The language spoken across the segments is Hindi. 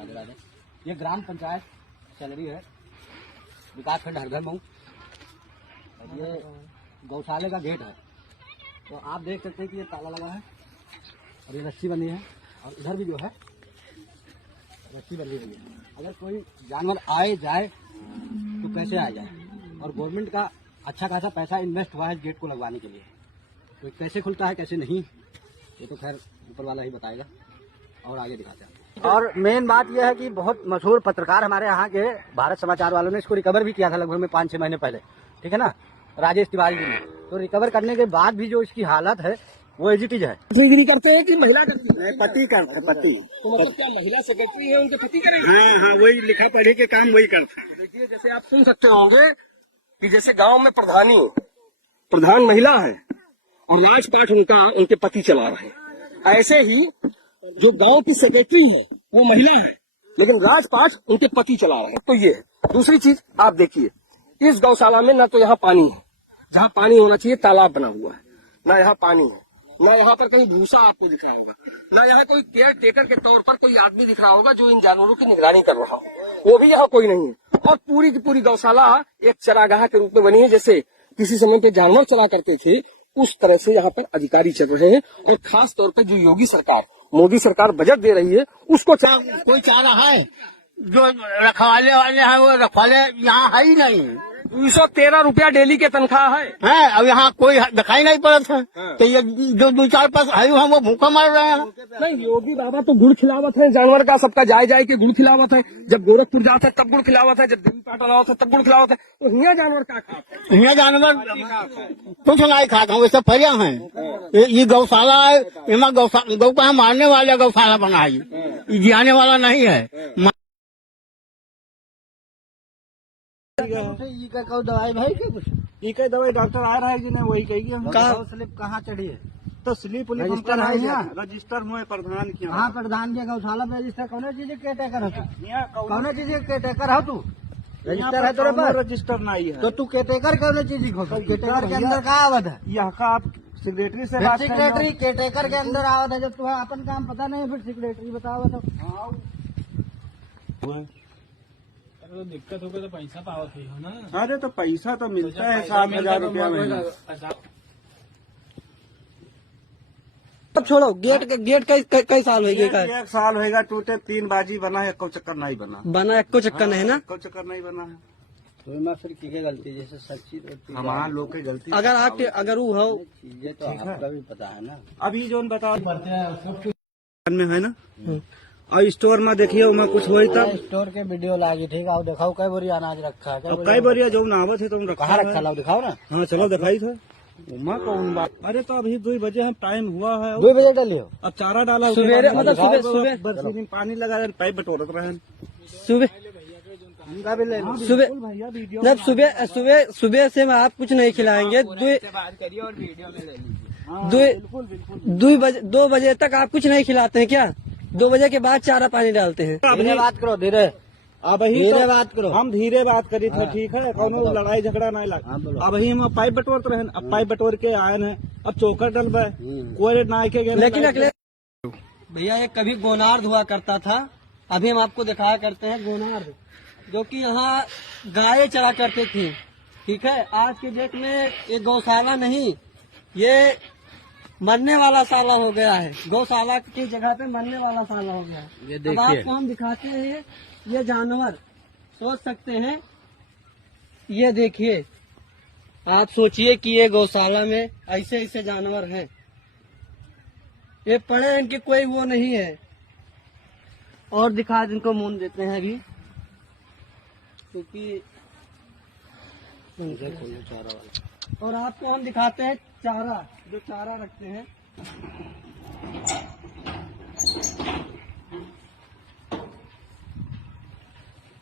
राधे राधे। ये ग्राम पंचायत सैलरी है, विकास खंड हरदर मऊ, और ये गौशाले का गेट है। तो आप देख सकते हैं कि ये ताला लगा है और ये रस्सी बनी है, और इधर भी जो है रस्सी बनी हुई है। अगर कोई जानवर आए जाए तो कैसे आ जाए, और गवर्नमेंट का अच्छा खासा पैसा इन्वेस्ट हुआ है इस गेट को लगवाने के लिए। तो कैसे खुलता है कैसे नहीं, ये तो खैर ऊपर वाला ही बताएगा। और आगे दिखाते हैं। और मेन बात यह है कि बहुत मशहूर पत्रकार हमारे यहाँ के भारत समाचार वालों ने इसको रिकवर भी किया था लगभग में 5-6 महीने पहले, ठीक है ना, राजेश तिवारी जी ने। तो रिकवर करने के बाद भी जो इसकी हालत है वो एज इट इज है। डिग्री करते हैं कि महिला करती है? पति करते, पति। तो मतलब क्या महिला सेक्रेटरी है, उनके पति करेंगे? हाँ हाँ, वही लिखा पढ़ी के काम वही करता है। देखिए, जैसे आप सुन सकते होंगे कि जैसे गांव में प्रधान महिला है और राजपाट उनके पति चला रहे हैं, ऐसे ही जो गांव की सेक्रेटरी है वो महिला है, लेकिन राजपाट उनके पति चला रहे हैं। तो ये है। दूसरी चीज आप देखिए, इस गौशाला में ना तो यहाँ पानी है, जहाँ पानी होना चाहिए तालाब बना हुआ है, ना यहाँ पानी है, ना यहाँ पर कहीं भूसा आपको दिख रहा होगा, ना यहाँ कोई केयर टेकर के तौर पर कोई आदमी दिख रहा होगा जो इन जानवरों की निगरानी कर रहा हो, वो भी यहाँ कोई नहीं है। और पूरी की पूरी गौशाला एक चरागाह के रूप में बनी है, जैसे किसी समय पे जानवर चला करते थे उस तरह से यहाँ पर अधिकारी चल रहे हैं। और खास तौर पर जो योगी सरकार, मोदी सरकार बजट दे रही है, उसको कोई चाह रहा है जो रखवाले वाले हैं वो रखवाले यहाँ है ही नहीं 213 रुपया डेली के तनख्वाह है। अब यहाँ कोई दिखाई नहीं पड़ता है। तो ये जो 2-4 पास है वो भूखा मर रहे हैं। नहीं, योगी बाबा तो गुड़ खिलावत है जानवर का, सबका जाए के गुड़ खिलावत है। जब गोरखपुर जाता है तब गुड़ खिलावत है, जब दिल्ली पाटा होता है तब गुड़ खिलावत है। तो हिया जानवर क्या खाता है? यहाँ जानवर कुछ नहीं खाता हूँ, सब फरिया है। ये गौशाला है, यहाँ गौ का मारने वाला गौशाला बना है, ये जियाने वाला नहीं है। दवाई भाई एक दवाई डॉक्टर आ रहा है जी ने वही कही है। स्लिप कहाँ चढ़ी है? तो स्लिप रजिस्टर है यहाँ? रजिस्टर हुए प्रधान की। हाँ, प्रधान के गौशाला में रजिस्टर कौन चीज के टेकर हो तू? कौन चीज के टेकर हो तू? रजिस्टर है तेरे पास? रजिस्टर नहीं है तो तू केटेकर कौन चीज को? केटेकर के अंदर का आवत है? यहाँ का आप सेक्रेटरी से बात करिए। सेक्रेटरी केटेकर के अंदर आवत है। जब तुम्हें अपन काम पता नहीं फिर सेक्रेटरी बताओ तो। तो दिक्कत होगा तो पैसा पावत ही हो ना। अरे तो पैसा तो मिलता है 7,000 रुपया महीना। तब छोड़ो, गेट कई साल हो गए? एक साल होगा टूटे, 3 बाजी बना है, कोई चक्कर नहीं बना। एको चक्कर नहीं है ना? कोई चक्कर नहीं बना है। तो मैं फिर की गलती जैसे सच्ची हमारा लोग की गलती। अगर वो हो चीजें तो आपका भी पता है ना। अभी जो बताओ में है ना, और स्टोर में देखिए मैं कुछ हुई तब स्टोर के वीडियो लागी, ठीक है, दिखाओ कई बोरी अनाज रखा है। कई बार जो नावत है तुम कहाँ रखा लाओ दिखाओ ना। हाँ चलो दिखाई था उमा कौन बात। अरे तो अभी 2 बजे हम टाइम हुआ है, 2 बजे डालियो। अब चारा डाला, सुबह मतलब सुबह बरसी दिन पानी लगा रहे, पाइप बटोरत रहे। सुबह से आप कुछ नहीं खिलाएंगे। 2 बजे तक आप कुछ नहीं खिलाते हैं क्या? 2 बजे के बाद चारा पानी डालते हैं। धीरे बात करो, धीरे धीरे बात करो। हम धीरे बात करी थे, ठीक है, कौन लड़ाई झगड़ा नहीं लगा। अब ही हम पाइप बटोरते रहे, अब पाइप बटोर के आए हैं, अब चौकर डलबे कोई ना के गए। लेकिन अगले भैया ये कभी गोनार्द हुआ करता था, अभी हम आपको दिखाया करते हैं गोनार्द, जो कि यहाँ गाय चरा करते थे, ठीक है। आज के डेट में ये गौशाला नहीं, ये मरने वाला साला हो गया है। गौशाला की जगह पे मरने वाला साला हो गया है। ये अब देखिए, आपको हम दिखाते हैं ये जानवर, सोच सकते हैं, ये देखिए, आप सोचिए कि ये गौशाला में ऐसे ऐसे जानवर हैं, ये पड़े हैं, इनकी कोई वो नहीं है। और दिखा इनको मून देते हैं अभी, क्योंकि और आपको हम दिखाते हैं चारा, जो चारा रखते हैं।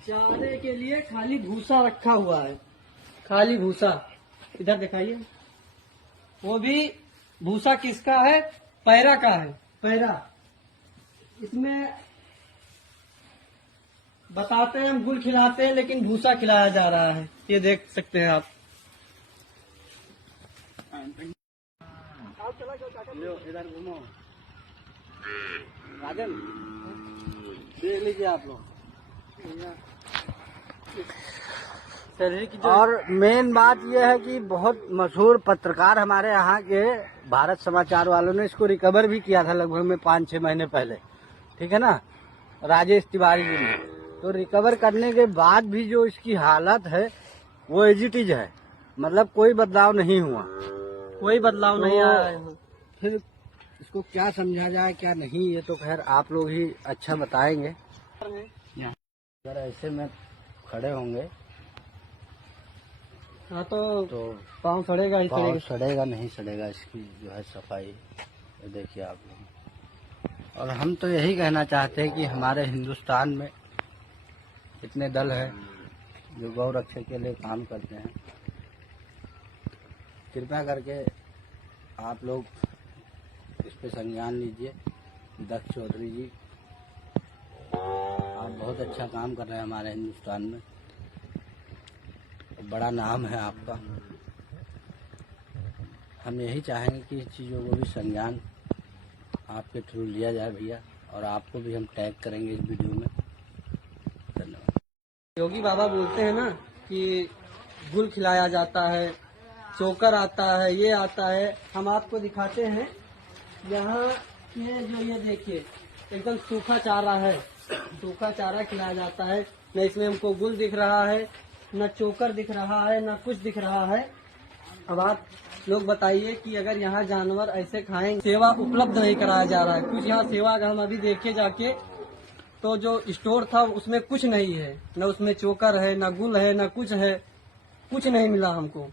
चारे के लिए खाली भूसा रखा हुआ है, खाली भूसा। इधर दिखाइए, वो भी भूसा किसका है? पैरा का है, पैरा। इसमें बताते हैं हम गुल खिलाते हैं, लेकिन भूसा खिलाया जा रहा है, ये देख सकते हैं आप। इधर घूमो राजन, देख लीजिए आप लोग। और मेन बात यह है कि बहुत मशहूर पत्रकार हमारे यहाँ के भारत समाचार वालों ने इसको रिकवर भी किया था लगभग में 5-6 महीने पहले, ठीक है ना, राजेश तिवारी जी ने। तो रिकवर करने के बाद भी जो इसकी हालत है वो एज इट इज है, मतलब कोई बदलाव नहीं हुआ, कोई बदलाव नहीं आया है। फिर इसको क्या समझा जाए क्या नहीं, ये तो खैर आप लोग ही अच्छा बताएंगे। अगर ऐसे में खड़े होंगे हाँ तो तो पाँव सड़ेगा ही पाँव सड़ेगा। सड़ेगा नहीं सड़ेगा इसकी जो है सफाई, ये देखिए आप लोग। और हम तो यही कहना चाहते हैं कि हमारे हिंदुस्तान में इतने दल हैं जो गौ रक्षा के लिए काम करते हैं, कृपया करके आप लोग इस पे संज्ञान लीजिए। दक्ष चौधरी जी, आप बहुत अच्छा काम कर रहे हैं हमारे हिंदुस्तान में, बड़ा नाम है आपका। हम यही चाहेंगे कि इस चीज़ों को भी संज्ञान आपके थ्रू लिया जाए भैया, और आपको भी हम टैग करेंगे इस वीडियो में। धन्यवाद। योगी बाबा बोलते हैं ना कि गुल खिलाया जाता है, चोकर आता है, ये आता है। हम आपको दिखाते हैं यहाँ ये देखिए एकदम सूखा चारा है, सूखा चारा खिलाया जाता है। न इसमें हमको गुल दिख रहा है, न चोकर दिख रहा है, न कुछ दिख रहा है। अब आप लोग बताइए कि अगर यहाँ जानवर ऐसे खाएंगे, सेवा उपलब्ध नहीं कराया जा रहा है कुछ। यहाँ सेवा अगर हम अभी देखे जाके तो जो स्टोर था उसमें कुछ नहीं है, न उसमें चोकर है, न गुल है, न कुछ है, कुछ नहीं मिला हमको।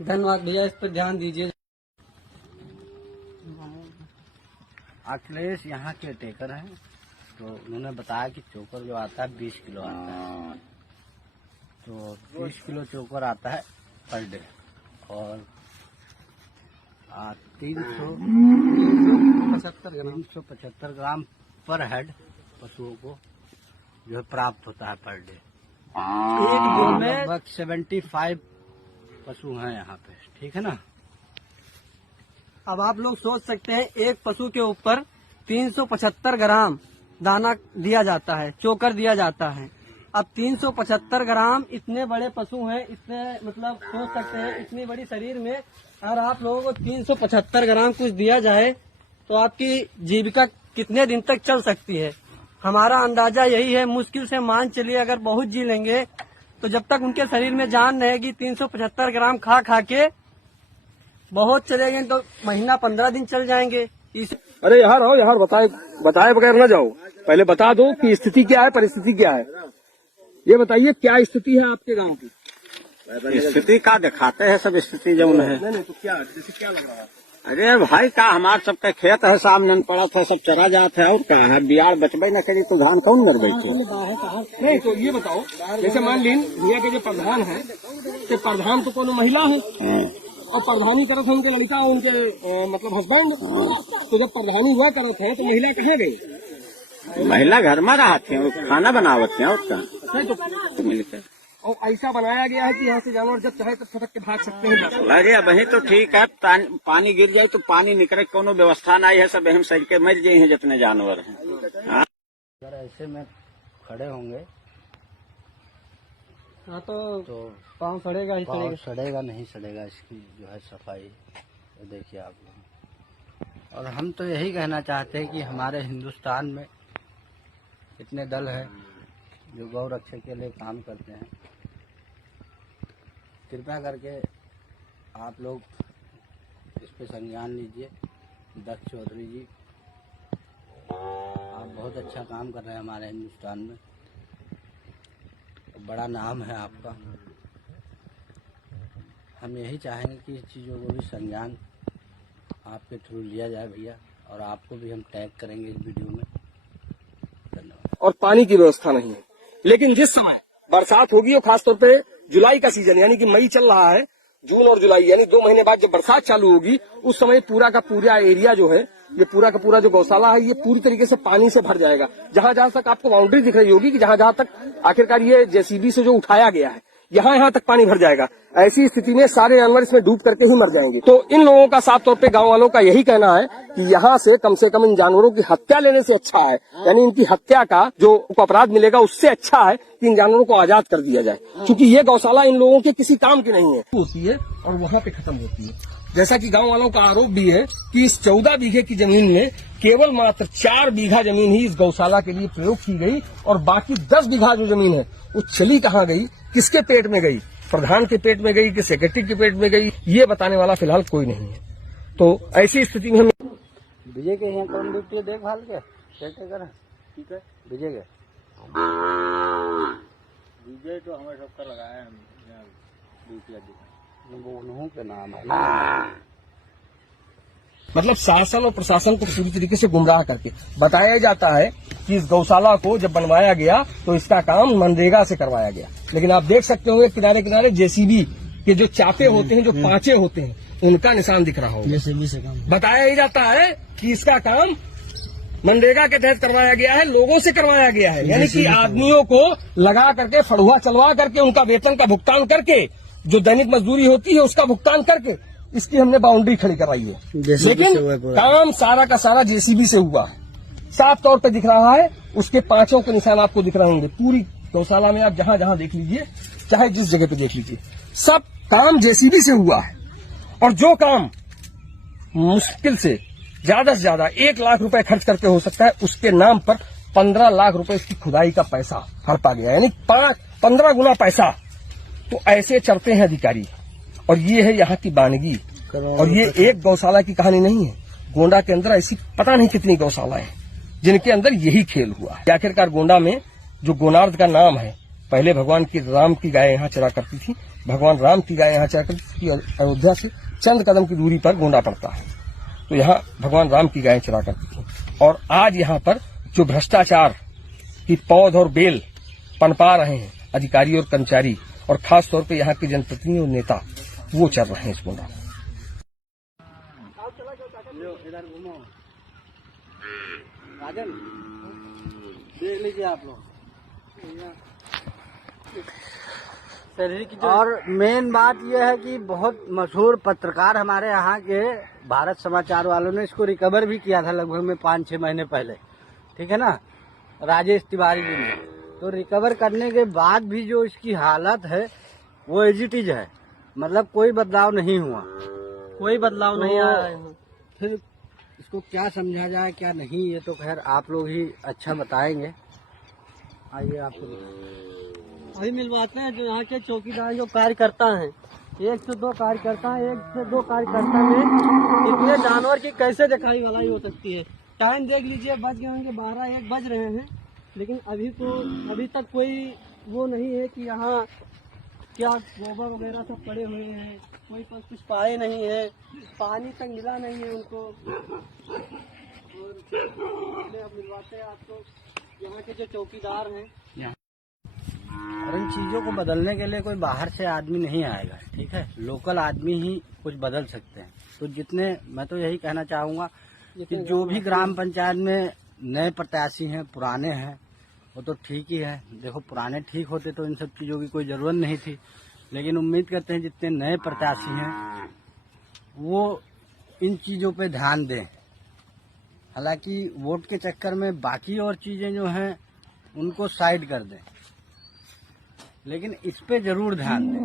धन्यवाद भैया, इस पर ध्यान दीजिए। अखिलेश यहाँ के टेकर हैं, तो उन्होंने बताया कि चोकर जो आता है 20 किलो आता है, तो 30 किलो चोकर आता है पर डे, और 375 ग्राम पर हेड पशुओं को जो है प्राप्त होता है पर डे। एक दिन में लगभग 75 पशु हैं यहाँ पे, ठीक है ना। अब आप लोग सोच सकते हैं एक पशु के ऊपर 375 ग्राम दाना दिया जाता है, चोकर दिया जाता है। अब 375 ग्राम, इतने बड़े पशु हैं, इतने मतलब सोच सकते हैं इतनी बड़ी शरीर में अगर आप लोगों को 375 ग्राम कुछ दिया जाए तो आपकी जीविका कितने दिन तक चल सकती है। हमारा अंदाजा यही है, मुश्किल से मान चलिए अगर बहुत जी लेंगे तो जब तक उनके शरीर में जान रहेगी 375 ग्राम खा खा के बहुत चलेंगे तो महीना 15 दिन चल जाएंगे। अरे यहाँ रहो, यहाँ बताए बगैर न जाओ। पहले बता दो कि स्थिति क्या है, परिस्थिति क्या है। ये बताइए क्या स्थिति है आपके गांव की। स्थिति का दिखाते हैं सब स्थिति जो है। नहीं तो क्या, जैसे क्या लग रहा है। अरे भाई का हमार सबका खेत है, सामने पड़ा था, सब चरा जात है, और क्या है, बियार बचबे न करी तो धान कौन कर बैठे। नहीं तो ये बताओ, जैसे मान लीन भैया के जो प्रधान है, तो प्रधान तो कोनो महिला है और प्रधानी तरफ है उनके लड़का, उनके मतलब हस्बैंड। तो जब प्रधानी हुआ करते हैं तो महिला कहाँ गई। महिला घर में रहते हैं, खाना बनावत हैं, और क्या मिलकर। और ऐसा बनाया गया है कि यहाँ से जानवर जब चाहे तब फटक के भाग सकते हैं। अरे वही तो ठीक है, पानी गिर जाए तो पानी निकले, कोनो व्यवस्था नहीं है, सब हम सही के मर गए हैं जितने जानवर हैं। अगर ऐसे में खड़े होंगे हाँ तो पाँव सड़ेगा ही पाँव सड़ेगा नहीं सड़ेगा इसकी जो है सफाई, ये देखिए आप लोग। और हम तो यही कहना चाहते हैं कि हमारे हिंदुस्तान में इतने दल हैं जो गौ रक्षा के लिए काम करते हैं, कृपया करके आप लोग इस पे संज्ञान लीजिए। दक्ष चौधरी जी, आप बहुत अच्छा काम कर रहे हैं हमारे हिंदुस्तान में, बड़ा नाम है आपका। हम यही चाहेंगे कि इस चीज़ों को भी संज्ञान आपके थ्रू लिया जाए भैया, और आपको भी हम टैग करेंगे इस वीडियो में। धन्यवाद। और पानी की व्यवस्था नहीं है, लेकिन जिस समय बरसात होगी और खासतौर पे जुलाई का सीजन यानी कि मई चल रहा है, जून और जुलाई यानी 2 महीने बाद जब बरसात चालू होगी, उस समय पूरा का पूरा एरिया जो है, ये पूरा का पूरा जो गौशाला है, ये पूरी तरीके से पानी से भर जाएगा। जहां जहां तक आपको बाउंड्री दिख रही होगी कि जहां जहां तक आखिरकार ये जेसीबी से जो उठाया गया है, यहाँ यहाँ तक पानी भर जाएगा। ऐसी स्थिति में सारे जानवर इसमें डूब करके ही मर जाएंगे। तो इन लोगों का साफ तौर पे गांव वालों का यही कहना है कि यहाँ से कम इन जानवरों की हत्या लेने से अच्छा है, यानी इनकी हत्या का जो अपराध मिलेगा उससे अच्छा है कि इन जानवरों को आजाद कर दिया जाए, क्योंकि ये गौशाला इन लोगों के किसी काम की नहीं है, होती है और वहाँ पे खत्म होती है। जैसा कि गांव वालों का आरोप भी है कि इस 14 बीघे की जमीन में केवल मात्र 4 बीघा जमीन ही इस गौशाला के लिए प्रयोग की गई और बाकी 10 बीघा जो जमीन है वो चली कहाँ गई, किसके पेट में गई, प्रधान के पेट में गई कि सेक्रेटरी के पेट में गई, ये बताने वाला फिलहाल कोई नहीं है। तो ऐसी स्थिति में हम विजय के यहाँ कौन ड्यूटी है देखभाल के कर ठीक है विजय के विजय तो हमें सबका लगाया है ड्यूटी उन्हों के नाम है। मतलब शासन और प्रशासन को पूरी तरीके से गुमराह करके बताया जाता है कि इस गौशाला को जब बनवाया गया तो इसका काम मनरेगा से करवाया गया, लेकिन आप देख सकते होंगे किनारे किनारे जेसीबी के जो चापे होते हैं, जो पांचे होते हैं, उनका निशान दिख रहा होगा। जेसीबी से काम बताया ही जाता है कि इसका काम मनरेगा के तहत करवाया गया है, लोगों से करवाया गया है, यानी कि आदमियों को लगा करके फड़ुआ चलवा करके उनका वेतन का भुगतान करके जो दैनिक मजदूरी होती है उसका भुगतान करके इसकी हमने बाउंड्री खड़ी कराई है। लेकिन काम सारा का सारा जेसीबी से हुआ है, साफ तौर पे दिख रहा है। उसके पांचों के निशान आपको दिख रहे होंगे पूरी गौशाला में। आप जहां जहां देख लीजिए, चाहे जिस जगह पे देख लीजिए, सब काम जेसीबी से हुआ है। और जो काम मुश्किल से ज्यादा 1 लाख रुपए खर्च करके हो सकता है, उसके नाम पर 15 लाख रुपए इसकी खुदाई का पैसा हड़पा गया, यानी 15 गुना पैसा। तो ऐसे चलते हैं अधिकारी, और ये है यहाँ की बानगी। और ये एक गौशाला की कहानी नहीं है, गोंडा के अंदर ऐसी पता नहीं कितनी गौशालाएं हैं जिनके अंदर यही खेल हुआ है। आखिरकार गोंडा में जो गोनार्द का नाम है, पहले भगवान की राम की गाय यहाँ चरा करती थी, भगवान राम की गाय यहाँ चरा करती थी। अयोध्या से चंद कदम की दूरी पर गोंडा पड़ता है, तो यहाँ भगवान राम की गाय चरा करती थी। और आज यहाँ पर जो भ्रष्टाचार की पौध और बेल पनपा रहे हैं अधिकारी और कर्मचारी, और खास तौर पे यहाँ के जनप्रतिनिधि और नेता, वो चल रहे हैं इस गोंडा में। इधर घूमो राजन, देख लीजिए आप लोग। और मेन बात यह है कि बहुत मशहूर पत्रकार हमारे यहाँ के भारत समाचार वालों ने इसको रिकवर भी किया था लगभग में 5-6 महीने पहले, ठीक है ना, राजेश तिवारी जी ने। तो रिकवर करने के बाद भी जो इसकी हालत है वो एज इट इज है, मतलब कोई बदलाव नहीं हुआ, कोई बदलाव नहीं आया है। फिर इसको क्या समझा जाए क्या नहीं, ये तो खैर आप लोग ही अच्छा बताएंगे। आइए आपको अभी मिलवाते हैं जो यहाँ के चौकीदार जो कार्यकर्ता हैं, 1 से 2 कार्यकर्ता हैं, 1 से 2 कार्यकर्ता में इतने जानवर की कैसे दिखाई भलाई हो सकती है। टाइम देख लीजिए, बज गए होंगे 12-1 बज रहे हैं, लेकिन अभी तक कोई वो नहीं है कि यहाँ क्या गोबर वगैरह सब पड़े हुए हैं, कोई कुछ पाए नहीं है, पानी तक मिला नहीं है उनको। और अब मिलवाते हैं आपको यहाँ के जो चौकीदार हैं। और इन चीजों को बदलने के लिए कोई बाहर से आदमी नहीं आएगा, ठीक है, लोकल आदमी ही कुछ बदल सकते हैं। तो जितने, मैं तो यही कहना चाहूँगा कि जो भी ग्राम पंचायत में नए प्रत्याशी हैं, पुराने हैं, वो तो ठीक ही है। देखो पुराने ठीक होते तो इन सब चीज़ों की कोई ज़रूरत नहीं थी, लेकिन उम्मीद करते हैं जितने नए प्रत्याशी हैं वो इन चीज़ों पे ध्यान दें। हालांकि वोट के चक्कर में बाकी और चीज़ें जो हैं उनको साइड कर दें, लेकिन इस पे ज़रूर ध्यान दें।